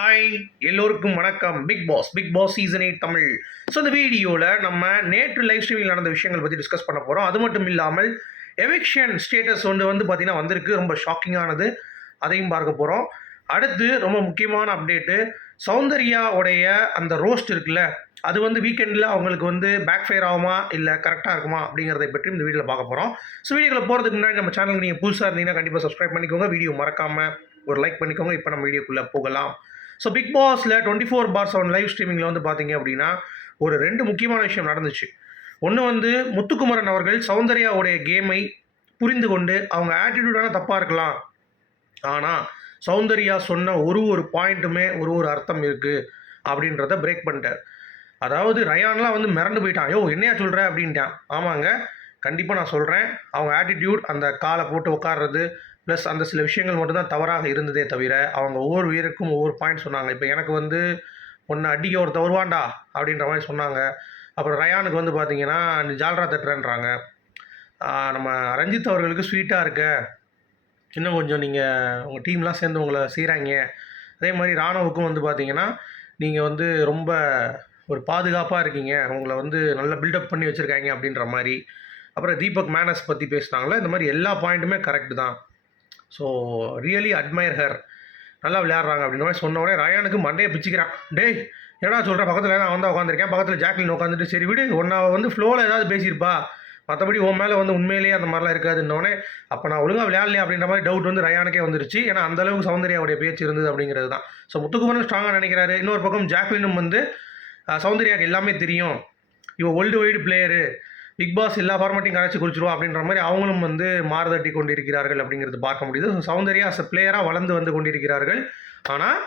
Hi, எல்லோருக்கும் வணக்கம். Bigg Boss season 8 Tamil. So இந்த வீடியோவில் நம்ம நேற்று லைவ் ஸ்ட்ரீமில் நடந்த விஷயங்கள் பற்றி டிஸ்கஸ் பண்ண போகிறோம். அது மட்டும் இல்லாமல் எவிக்ஷன் ஸ்டேட்டஸ் வந்து பார்த்தீங்கன்னா வந்திருக்கு, ரொம்ப ஷாக்கிங்கானது, அதையும் பார்க்க போகிறோம். அடுத்து ரொம்ப முக்கியமான அப்டேட்டு, சௌந்தர்யாவுடைய அந்த ரோஸ்ட் இருக்குல்ல, அது வந்து வீக்கெண்டில் அவங்களுக்கு வந்து பேக் ஃபயர் ஆகுமா இல்லை கரெக்டாக இருக்குமா அப்படிங்கிறத பற்றி இந்த வீடியோவில் பார்க்க போகிறோம். ஸோ வீடியோவில் போகிறதுக்கு முன்னாடி நம்ம சேனலுக்கு நீங்கள் புதுசாக இருந்தீங்கன்னா கண்டிப்பாக சப்ஸ்கிரைப் பண்ணிக்கோங்க, வீடியோ மறக்காமல் ஒரு லைக் பண்ணிக்கோங்க. இப்போ நம்ம வீடியோக்குள்ளே போகலாம். ஸோ பிக் பாஸில் 24/7 லைவ் ஸ்ட்ரீமிங்கில் வந்து பார்த்தீங்க அப்படின்னா ஒரு 2 முக்கியமான விஷயம் நடந்துச்சு. ஒன்று வந்து முத்துக்குமரன் அவர்கள் சௌந்தர்யாவுடைய கேமை புரிந்து கொண்டு, அவங்க ஆட்டிடியூடான தப்பாக இருக்கலாம், ஆனால் சௌந்தர்யா சொன்ன ஒரு பாயிண்ட்டுமே ஒரு அர்த்தம் இருக்குது அப்படின்றத பிரேக் பண்ணிட்டார். அதாவது ரயான்லாம் வந்து மிரண்டு போயிட்டான், யோ என்னையா சொல்கிற அப்படின்ட்டான். ஆமாங்க, கண்டிப்பாக நான் சொல்கிறேன், அவங்க ஆட்டிடியூட், அந்த காலை போட்டு உட்கார்றது, ப்ளஸ் அந்த சில விஷயங்கள் மட்டும்தான் தவறாக இருந்ததே தவிர அவங்க ஒவ்வொரு வீருக்கும் ஒவ்வொரு பாயிண்ட் சொன்னாங்க. இப்போ எனக்கு வந்து ஒன்று அடிக்க ஒருத்த வருவான்டா அப்படின்ற மாதிரி சொன்னாங்க. அப்புறம் ரயானுக்கு வந்து பார்த்தீங்கன்னா நீ ஜால்ரா தட்டுறேன்றாங்க. நம்ம ரஞ்சித் அவர்களுக்கு ஸ்வீட்டாக இருக்க, இன்னும் கொஞ்சம் நீங்கள் உங்கள் டீம்லாம் சேர்ந்து உங்களை செய்கிறாங்க. அதே மாதிரி ராணுவுக்கும் வந்து பார்த்தீங்கன்னா நீங்கள் வந்து ரொம்ப ஒரு பாதுகாப்பாக இருக்கீங்க, உங்களை வந்து நல்லா பில்டப் பண்ணி வச்சுருக்காங்க அப்படின்ற மாதிரி. அப்புறம் தீபக் மேனஸ் பற்றி பேசுனாங்களே, இந்த மாதிரி எல்லா பாயிண்ட்டுமே கரெக்டு தான். ஸோ ரியலி அட்மையர் ஹர், நல்லா விளையாடுறாங்க அப்படின்ற மாதிரி சொன்னோடனே ரயானுக்கு மண்டையை பிச்சுக்கிறான். டேய் என்னடா சொல்கிற, பக்கத்தில் நான் வந்து உட்காந்துருக்கேன், பக்கத்தில் ஜாக்லின் உட்காந்துட்டு, சரி விடு, ஒன்றா வந்து ஃப்ளோவில் ஏதாவது பேசியிருப்பா, மற்றபடி உன் மேலே வந்து உண்மையிலேயே அந்த மாதிரிலாம் இருக்காதுன்னொடனே அப்போ நான் ஒழுங்காக விளையாடலையே அப்படின்ற மாதிரி டவுட் வந்து ரயானுக்கே வந்துருச்சு. ஏன்னா அந்தளவுக்கு சௌந்தர்யாவுடைய பேச்சு இருந்தது அப்படிங்கிறது தான். ஸோ முத்துக்குமரன் ஸ்ட்ராங்காக நினைக்கிறாரு. இன்னொரு பக்கம் ஜாக்லினும் வந்து சௌந்தர்யாவுக்கு எல்லாமே தெரியும், இவன் world wide player, Bigg Boss எல்லா ஃபார்மேட்டையும் கரைச்சி குடிச்சிருவோம் அப்படின்ற மாதிரி அவங்களும் வந்து மாறுதட்டி கொண்டிருக்கிறார்கள் அப்படிங்கிறது பார்க்க முடியுது. ஸோ சௌந்தர்யா அஸ் அ பிளேயராக வளர்ந்து வந்து கொண்டிருக்கிறார்கள். ஆனால்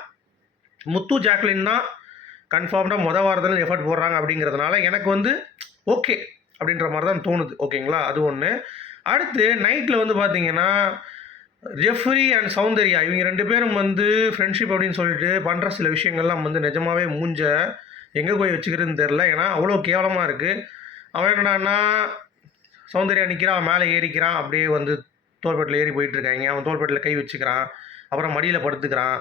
முத்து ஜாக்லின் தான் கன்ஃபார்ம்டாக வாரத்தில் எஃபர்ட் போடுறாங்க அப்படிங்கிறதுனால எனக்கு வந்து ஓகே அப்படின்ற மாதிரி தான் தோணுது. ஓகேங்களா, அது ஒன்று. அடுத்து நைட்டில் வந்து பார்த்தீங்கன்னா ஜெஃப்ரி அண்ட் சௌந்தர்யா இவங்க 2 பேரும் வந்து ஃப்ரெண்ட்ஷிப் அப்படின்னு சொல்லிட்டு பண்ணுற சில விஷயங்கள்லாம் வந்து நிஜமாகவே மூஞ்ச எங்கே போய் வச்சுக்கிறதுன்னு தெரில. ஏன்னா அவ்வளோ கேவலமாக இருக்குது. அவன் என்னடான்னா சௌந்தர்யா நிற்கிறான், மேலே ஏறிக்கிறான், அப்படியே வந்து தோள்பட்டில் ஏறி போயிட்டுருக்காங்க, அவன் தோள்பட்டில் கை வச்சுக்கிறான், அப்புறம் மடியில் படுத்துக்கிறான்.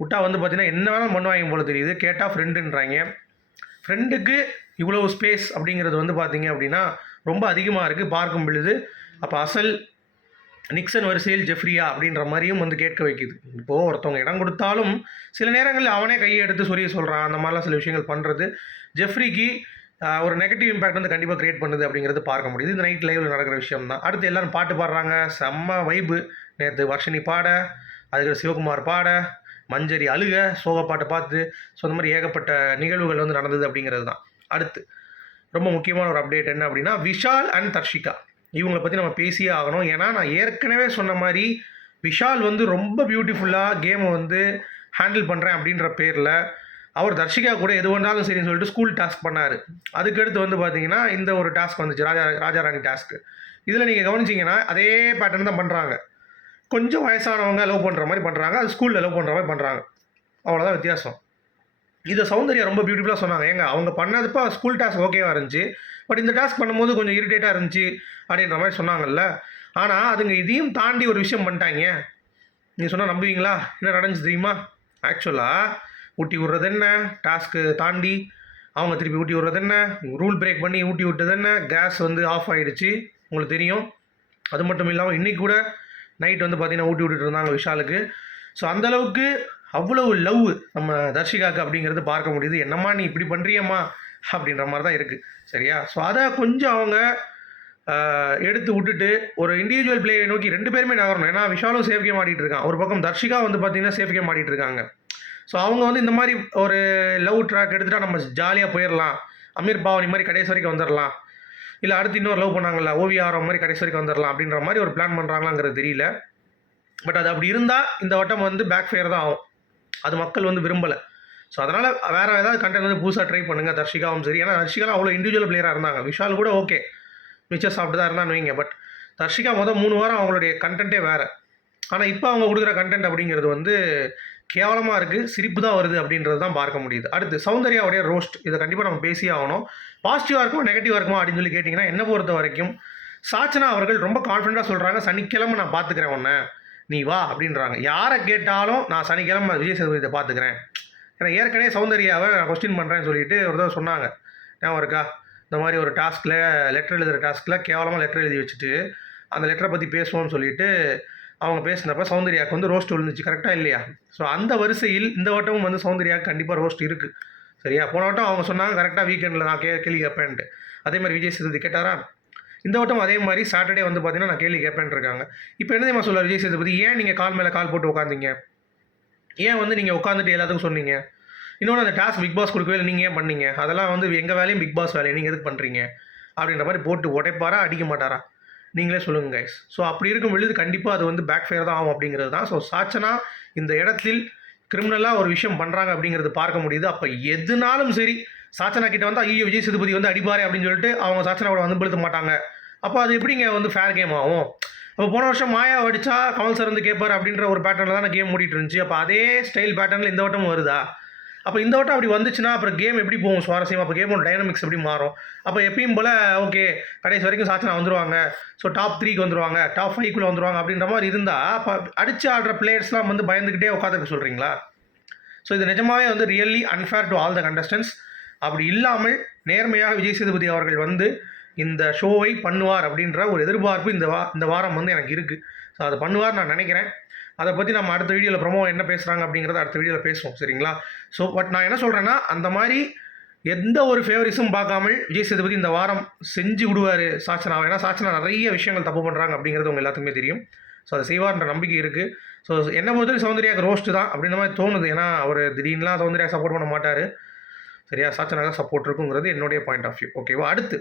விட்டா வந்து பார்த்தீங்கன்னா என்ன வேணாலும் பண்ணுவாங்க போல தெரியுது. கேட்டால் ஃப்ரெண்டுன்றாங்க. ஃப்ரெண்டுக்கு இவ்வளோ ஸ்பேஸ் அப்படிங்கிறது வந்து பார்த்தீங்க அப்படின்னா ரொம்ப அதிகமாக இருக்குது, பார்க்கும் பொழுது. அப்போ அசல் நிக்சன் வரிசையில் ஜெஃப்ரியா அப்படின்ற மாதிரியும் வந்து கேட்க வைக்குது. இப்போது ஒருத்தவங்க இடம் கொடுத்தாலும் சில நேரங்களில் அவனே கையை எடுத்து சொரிய சொல்கிறான், அந்த மாதிரிலாம் சில விஷயங்கள் பண்ணுறது ஜெஃப்ரிக்கு ஒரு நெகட்டிவ் இம்பேக்ட் வந்து கண்டிப்பாக க்ரியேட் பண்ணுது அப்படிங்கிறது பார்க்க முடியுது. இந்த நைட் லைவில் நடக்கிற விஷயம் தான். அடுத்து எல்லோரும் பாட்டு பாடுறாங்க, செம்ம வைப்பு. நேற்று வர்ஷினி பாட, அதுக்கு சிவகுமார் பாட, மஞ்சரி அழுக சோக பாட்டை பார்த்து. ஸோ அந்த மாதிரி ஏகப்பட்ட நிகழ்வுகள் வந்து நடந்தது அப்படிங்கிறது தான். அடுத்து ரொம்ப முக்கியமான ஒரு அப்டேட் என்ன அப்படின்னா, விஷால் அண்ட் தர்ஷிகா இவங்களை பற்றி நம்ம பேசியே ஆகணும். ஏன்னா நான் ஏற்கனவே சொன்ன மாதிரி விஷால் வந்து ரொம்ப பியூட்டிஃபுல்லாக கேமை வந்து ஹேண்டில் பண்ணுறேன் அப்படின்ற பேரில் அவர் தர்ஷிகா கூட எது வேணாலும் சரின்னு சொல்லிட்டு ஸ்கூல் டாஸ்க் பண்ணார். அதுக்கடுத்து வந்து பார்த்தீங்கன்னா இந்த ஒரு டாஸ்க் வந்துச்சு, ராஜாராணி டாஸ்க்கு. இதில் நீங்கள் கவனிச்சிங்கன்னா அதே பேட்டர்ன் தான் பண்ணுறாங்க. கொஞ்சம் வயசானவங்க லவ் பண்ணுற மாதிரி பண்ணுறாங்க, அது ஸ்கூலில் லவ் பண்ணுற மாதிரி பண்ணுறாங்க, அவ்வளோதான் வித்தியாசம். இதை சௌந்தர்யா ரொம்ப பியூட்டிஃபுல்லாக சொன்னாங்க. ஏங்க அவங்க பண்ணதுப்போ ஸ்கூல் டாஸ்க் ஓகேவாக இருந்துச்சு, பட் இந்த டாஸ்க் பண்ணும்போது கொஞ்சம் இரிட்டேட்டாக இருந்துச்சு அப்படின்ற மாதிரி சொன்னாங்கல்ல. ஆனால் அதுங்க இதையும் தாண்டி ஒரு விஷயம் பண்ணிட்டாங்க. நீங்கள் சொன்னால் நம்புவீங்களா? என்ன நடந்துச்சு தெரியுமா? ஆக்சுவலாக ஊட்டி விட்றது என்ன, டாஸ்க்கு தாண்டி அவங்க திருப்பி ஊட்டி விட்றது என்ன, ரூல் பிரேக் பண்ணி ஊட்டி விட்டது என்ன, கேஸ் வந்து ஆஃப் ஆகிடுச்சு, உங்களுக்கு தெரியும். அது மட்டும் இல்லாமல் இன்றைக்கி கூட நைட் வந்து பார்த்திங்கன்னா ஊட்டி விட்டுட்டு இருந்தாங்க விஷாலுக்கு. ஸோ அந்தளவுக்கு அவ்வளவு லவ் நம்ம தர்ஷிகாவுக்கு அப்படிங்கிறது பார்க்க முடியுது. என்னம்மா நீ இப்படி பண்ணுறியம்மா அப்படின்ற மாதிரி தான் இருக்குது, சரியா? ஸோ அதை கொஞ்சம் அவங்க எடுத்து விட்டுட்டு ஒரு இண்டிவிஜுவல் பிளேயை நோக்கி 2 பேருமே நகரணும். ஏன்னா விஷாலும் சேஃப் கேம் ஆடிட்டு இருக்கான், ஒரு பக்கம் தர்ஷிகா வந்து பார்த்திங்கன்னா சேஃப் கேம் ஆடிட்டு இருக்காங்க. ஸோ அவங்க வந்து இந்த மாதிரி ஒரு லவ் ட்ராக் எடுத்துகிட்டா நம்ம ஜாலியாக போயிடலாம், அமீர் பாவனி மாதிரி கடைசி வரைக்கும் வந்துடலாம், இல்லை அடுத்து இன்னொரு லவ் பண்ணாங்கல்ல ஓவியாரம் மாதிரி கடைசி வரைக்கும் வந்துடலாம் அப்படின்ற மாதிரி ஒரு பிளான் பண்ணுறாங்களாங்கிறது தெரியல. பட் அது அப்படி இருந்தால் இந்த வட்டம் வந்து பேக் ஃபயர் தான் ஆகும், அது மக்கள் வந்து விரும்பலை. ஸோ அதனால் வேறு ஏதாவது கண்டென்ட் வந்து புதுசாக ட்ரை பண்ணுங்கள், தர்ஷிகாவும் சரி. ஏன்னா தர்ஷிகாவும் அவ்வளோ இண்டிவிஜுவல் பிளேயராக இருந்தாங்க. விஷால் கூட ஓகே மிச்சர் சாப்பிட்டு தான் இருந்தான்னு வைங்க, பட் தர்ஷிகா 3 வாரம் அவங்களுடைய கண்டென்ட்டே வேறு. ஆனால் இப்போ அவங்க கொடுக்குற கண்டென்ட் அப்படிங்கிறது வந்து கேவலமாக இருக்குது, சிரிப்பு தான் வருது அப்படின்றது தான் பார்க்க முடியுது. அடுத்து சௌந்தர்யாவுடைய ரோஸ்ட், இதை கண்டிப்பாக நம்ம பேசியே ஆகணும். பாசிட்டிவாக இருக்குமா நெகட்டிவாக இருக்குமா அப்படின்னு சொல்லி கேட்டிங்கன்னா என்னை பொறுத்த வரைக்கும் சாச்சனா அவர்கள் ரொம்ப கான்ஃபிடண்ட்டாக சொல்கிறாங்க, சனிக்கிழமை நான் பார்த்துக்கிறேன் உன்னை, நீ வா அப்படின்றாங்க. யாரை கேட்டாலும் நான் சனிக்கிழமை விஜய் சேதுபதியை பார்த்துக்கிறேன், ஏன்னா ஏற்கனவே சௌந்தர்யாவை நான் கொஸ்டின் பண்ணுறேன்னு சொல்லிட்டு ஒரு தடவை சொன்னாங்க. ஞாபகம் இருக்கா? இந்த மாதிரி ஒரு டாஸ்கில் லெட்டர் எழுதுகிற டாஸ்கில் கேவலமாக லெட்டர் எழுதி வச்சுட்டு அந்த லெட்டரை பற்றி பேசுவோம்னு சொல்லிட்டு அவங்க பேசினப்ப சௌந்தர்யாவுக்கு வந்து ரோஸ்ட் விழுந்துச்சு. கரெக்டாக இல்லையா? ஸோ அந்த வரிசையில் இந்த வட்டமும் வந்து சௌந்தர்யாவுக்கு கண்டிப்பாக ரோஸ்ட் இருக்குது. சரியா? போன வட்டம் அவங்க சொன்னாங்க கரெக்டாக வீக்கெண்டில் நான் கேள்வி கேட்பேன்ட்டு. அதே மாதிரி விஜய் சேதுபதி கேட்டாரா? இந்த வட்டம் அதே மாதிரி சாட்டர்டே வந்து பார்த்தீங்கன்னா நான் கேள்வி கேட்பேன் இருக்காங்க. இப்போ என்ன தெரியுமா சொல்ல விஜய் சேதுபதி, ஏன் நீங்கள் கால் மேலே கால் போட்டு உட்காந்தீங்க? ஏன் வந்து நீங்கள் உட்காந்துட்டு எல்லாத்துக்கும் சொன்னீங்க? இன்னொன்று அந்த டாஸ்க் பிக் பாஸ் கொடுக்கவே இல்லை, நீங்கள் ஏன் பண்ணீங்க? அதெல்லாம் வந்து எங்கள் வேலையும் பிக் பாஸ் வேலையை நீங்கள் எதுக்கு பண்ணுறீங்க அப்படின்ற மாதிரி போட்டு உடைப்பாரா அடிக்க மாட்டாரா? நீங்களே சொல்லுங்கள் கைஸ். ஸோ அப்படி இருக்கும் பொழுது கண்டிப்பாக அது வந்து பேக் ஃபயர் தான் ஆகும் அப்படிங்கிறது தான். ஸோ சாச்சனா இந்த இடத்தில் கிரிமினலாக ஒரு விஷயம் பண்ணுறாங்க அப்படிங்கிறது பார்க்க முடியுது. அப்போ எதுனாலும் சரி சாச்சனா கிட்ட வந்து ஐயோ விஜய் சேதுபதி வந்து அடிப்பாரே அப்படின்னு சொல்லிட்டு அவங்க சாச்சனாவோட வந்து படுத்த மாட்டாங்க. அப்போ அது எப்படிங்க வந்து ஃபேர் கேம் ஆகும்? அப்போ போன வருஷம் மாயா அடித்தா கமல் சார் வந்து கேட்பார் அப்படின்ற ஒரு பேட்டர்னில் தான் கேம் ஓடிட்டு இருந்துச்சு. அப்போ அதே ஸ்டைல் பேட்டர்னில் இந்த வட்டமும் வருதா? அப்போ இந்த வட்டம் அப்படி வந்துச்சுன்னா அப்புறம் கேம் எப்படி போகும் சுவாரஸ்யமாக? அப்போ கேமோட டைனமிக்ஸ் எப்படி மாறும்? அப்போ எப்பயும் போல் ஓகே கடைசி வரைக்கும் சாச்சனா வந்துடுவாங்க, ஸோ டாப் 3க்கு வந்துடுவாங்க, டாப் 5க்குள்ளே வந்துடுவாங்க அப்படின்ற மாதிரி இருந்தால் அப்போ அடித்து ஆடுற பிளேயர்ஸ்லாம் வந்து பயந்துக்கிட்டே உட்காந்துருக்க சொல்கிறீங்களா? ஸோ இது நிஜமாகவே வந்து really unfair to all the contestants. அப்படி இல்லாமல் நேர்மையாக விஜய் சேதுபதி அவர்கள் வந்து இந்த ஷோவை பண்ணுவார் அப்படின்ற ஒரு எதிர்பார்ப்பு இந்த வாரம் வந்து எனக்கு இருக்குது. ஸோ அதை பண்ணுவார் நான் நினைக்கிறேன். அதை பற்றி நம்ம அடுத்த வீடியோவில் ப்ரோமோ என்ன பேசுகிறாங்க அப்படிங்கிறத அடுத்த வீடியோவில் பேசுவோம். சரிங்களா? ஸோ பட் நான் என்ன சொல்கிறேன்னா அந்த மாதிரி எந்த ஒரு ஃபேவரிஸும் பார்க்காமல் விஜய் சேதுபதி இந்த வாரம் செஞ்சு விடுவார் சாச்சனாவை. ஏன்னா சாச்சனா நிறைய விஷயங்கள் தப்பு பண்ணுறாங்க அப்படிங்கிறது உங்கள் எல்லாத்துக்குமே தெரியும். ஸோ அதை செய்வார்ன்ற நம்பிக்கை இருக்குது. ஸோ என்ன பொறுத்தவரைக்கும் சௌந்தர்யாவுக்கு ரோஸ்ட்டு தான் அப்படின்ற மாதிரி தோணுது. ஏன்னா அவர் திடீர்னுலாம் சௌந்தர்யா சப்போர்ட் பண்ண மாட்டார். சரியா? சாச்சனாக சப்போர்ட் இருக்குங்கிறது என்னுடைய பாயிண்ட் ஆஃப் வியூ. ஓகேவா? அடுத்து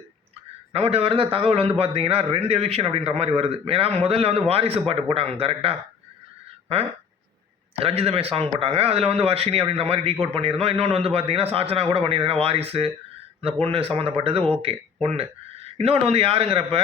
நம்மகிட்ட வருந்த தகவல் வந்து பார்த்தீங்கன்னா 2 எவிக்ஷன் அப்படின்ற மாதிரி வருது. ஏன்னா முதல்ல வந்து வாரிசு பாட்டு போட்டாங்க கரெக்டாக, ரஞ்சிதமே சாங் போட்டாங்க. அதில் வந்து வர்ஷினி அப்படின்ற மாதிரி டீகோட் பண்ணியிருந்தோம். இன்னொன்று வந்து பார்த்தீங்கன்னா சாச்சனா கூட பண்ணியிருந்தேன் வாரிசு அந்த பொண்ணு சம்மந்தப்பட்டது. ஓகே ஒன்று. இன்னொன்று வந்து யாருங்கிறப்ப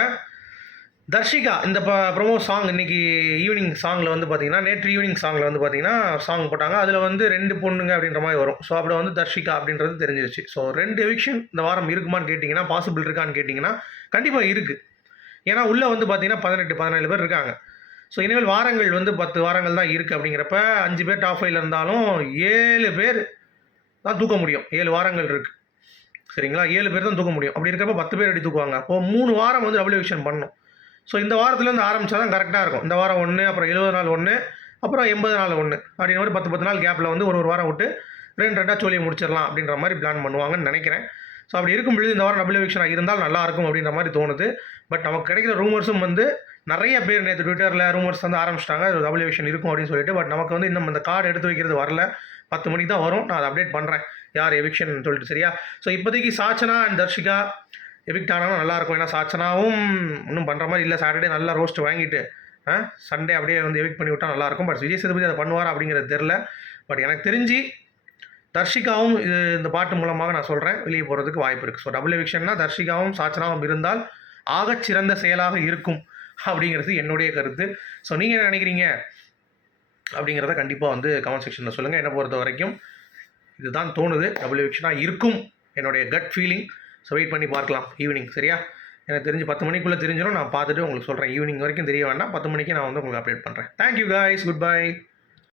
தர்ஷிகா இந்த ப்ரொமோ சாங் இன்றைக்கி ஈவினிங் சாங்கில் வந்து பார்த்தீங்கன்னா நேற்று ஈவினிங் சாங்கில் வந்து பார்த்தீங்கன்னா சாங் போட்டாங்க. அதில் வந்து 2 பொண்ணுங்க அப்படின்ற மாதிரி வரும். ஸோ அப்படி வந்து தர்ஷிகா அப்படின்றது தெரிஞ்சிருச்சு. ஸோ 2 எவிக்ஷன் இந்த வாரம் இருக்குமான்னு கேட்டிங்கன்னா பாசிபிள் இருக்கான்னு கேட்டிங்கன்னா கண்டிப்பாக இருக்குது. ஏன்னா உள்ளே வந்து பார்த்தீங்கன்னா 18-17 பேர் இருக்காங்க. ஸோ இனிமேல் வாரங்கள் வந்து 10 வாரங்கள் தான் இருக்குது. அப்படிங்கிறப்ப 5 பேர் டாப் 5ல் இருந்தாலும் 7 பேர் தான் தூக்க முடியும். 7 வாரங்கள் இருக்குது. சரிங்களா? 7 பேர் தான் தூக்க முடியும். அப்படி இருக்கிறப்ப 10 பேர் எப்படி தூக்குவாங்க? அப்போது 3 வாரம் வந்து டபுள் எவிக்ஷன் பண்ணணும். ஸோ இந்த வாரத்துலேருந்து ஆரம்பித்தா தான் கரெக்டாக இருக்கும். இந்த வாரம் 1, அப்புறம் 70 நாள் 1, அப்புறம் 80 நாள் 1 அப்படின்ற மாதிரி 10 நாள் கேப்பில் வந்து ஒரு வாரம் விட்டு 2 சோழியை முடிச்சிடலாம் அப்படின்ற மாதிரி பிளான் பண்ணுவாங்கன்னு நினைக்கிறேன். ஸோ அப்படி இருக்கும் பொழுது இந்த வாரம் டபுள் எவிக்ஷனாக இருந்தால் நல்லாயிருக்கும் அப்படின்ற மாதிரி தோணுது. பட் நமக்கு கிடைக்கிற ரூமர்ஸும் வந்து நிறைய பேர் நேற்று ட்விட்டரில் ரூமர்ஸ் வந்து ஆரம்பிச்சிட்டாங்க டபுள் எவிக்ஷன் இருக்கும் அப்படின்னு சொல்லிட்டு. பட் நமக்கு வந்து இன்னும் அந்த கார்டு எடுத்து வைக்கிறது வரல. 10 மணிக்கு தான் வரும். நான் அதை அப்டேட் பண்ணுறேன் யார் எவிக்ஷன் சொல்லிட்டு. சரியா? ஸோ இப்போதைக்கு சாச்சனா அண்ட் தர்ஷிகா எவிக்ட் ஆனாலும் நல்லாயிருக்கும். ஏன்னா சாச்சனாவும் இன்னும் பண்ணுற மாதிரி இல்லை. சாட்டர்டே நல்லா ரோஸ்ட் வாங்கிட்டு சண்டே அப்படியே வந்து எவிக்ட் பண்ணி விட்டால் நல்லாயிருக்கும். பட் விஜய் சேதுபதி அதை பண்ணுவார் அப்படிங்கிறது தெரில. பட் எனக்கு தெரிஞ்சு தர்ஷிகாவும் இந்த பாட்டு மூலமாக நான் சொல்கிறேன் வெளியே போகிறதுக்கு வாய்ப்பு இருக்குது. ஸோ டபுள் எவிக்ஷன்னா தர்ஷிகாவும் சாச்சனாவும் இருந்தால் ஆகச்சிறந்த செயலாக இருக்கும் அப்படிங்கிறது என்னுடைய கருத்து. ஸோ நீங்கள் என்ன நினைக்கிறீங்க அப்படிங்கிறத கண்டிப்பாக வந்து கமெண்ட் செக்ஷனில் சொல்லுங்கள். என்னை பொறுத்த வரைக்கும் இதுதான் தோணுது, டபுள் எவிக்ஷனாக இருக்கும் என்னுடைய கட் ஃபீலிங். ஸோ வெயிட் பண்ணி பார்க்கலாம் ஈவினிங். சரியா? எனக்கு தெரிஞ்சு 10 மணிக்குள்ளே தெரிஞ்சிடும். நான் பார்த்துட்டு உங்களுக்கு சொல்கிறேன். ஈவினிங் வரைக்கும் தெரிய வேண்டாம். 10 மணிக்கு நான் வந்து உங்களுக்கு அப்டேட் பண்ணுறேன். Thank you guys, good bye.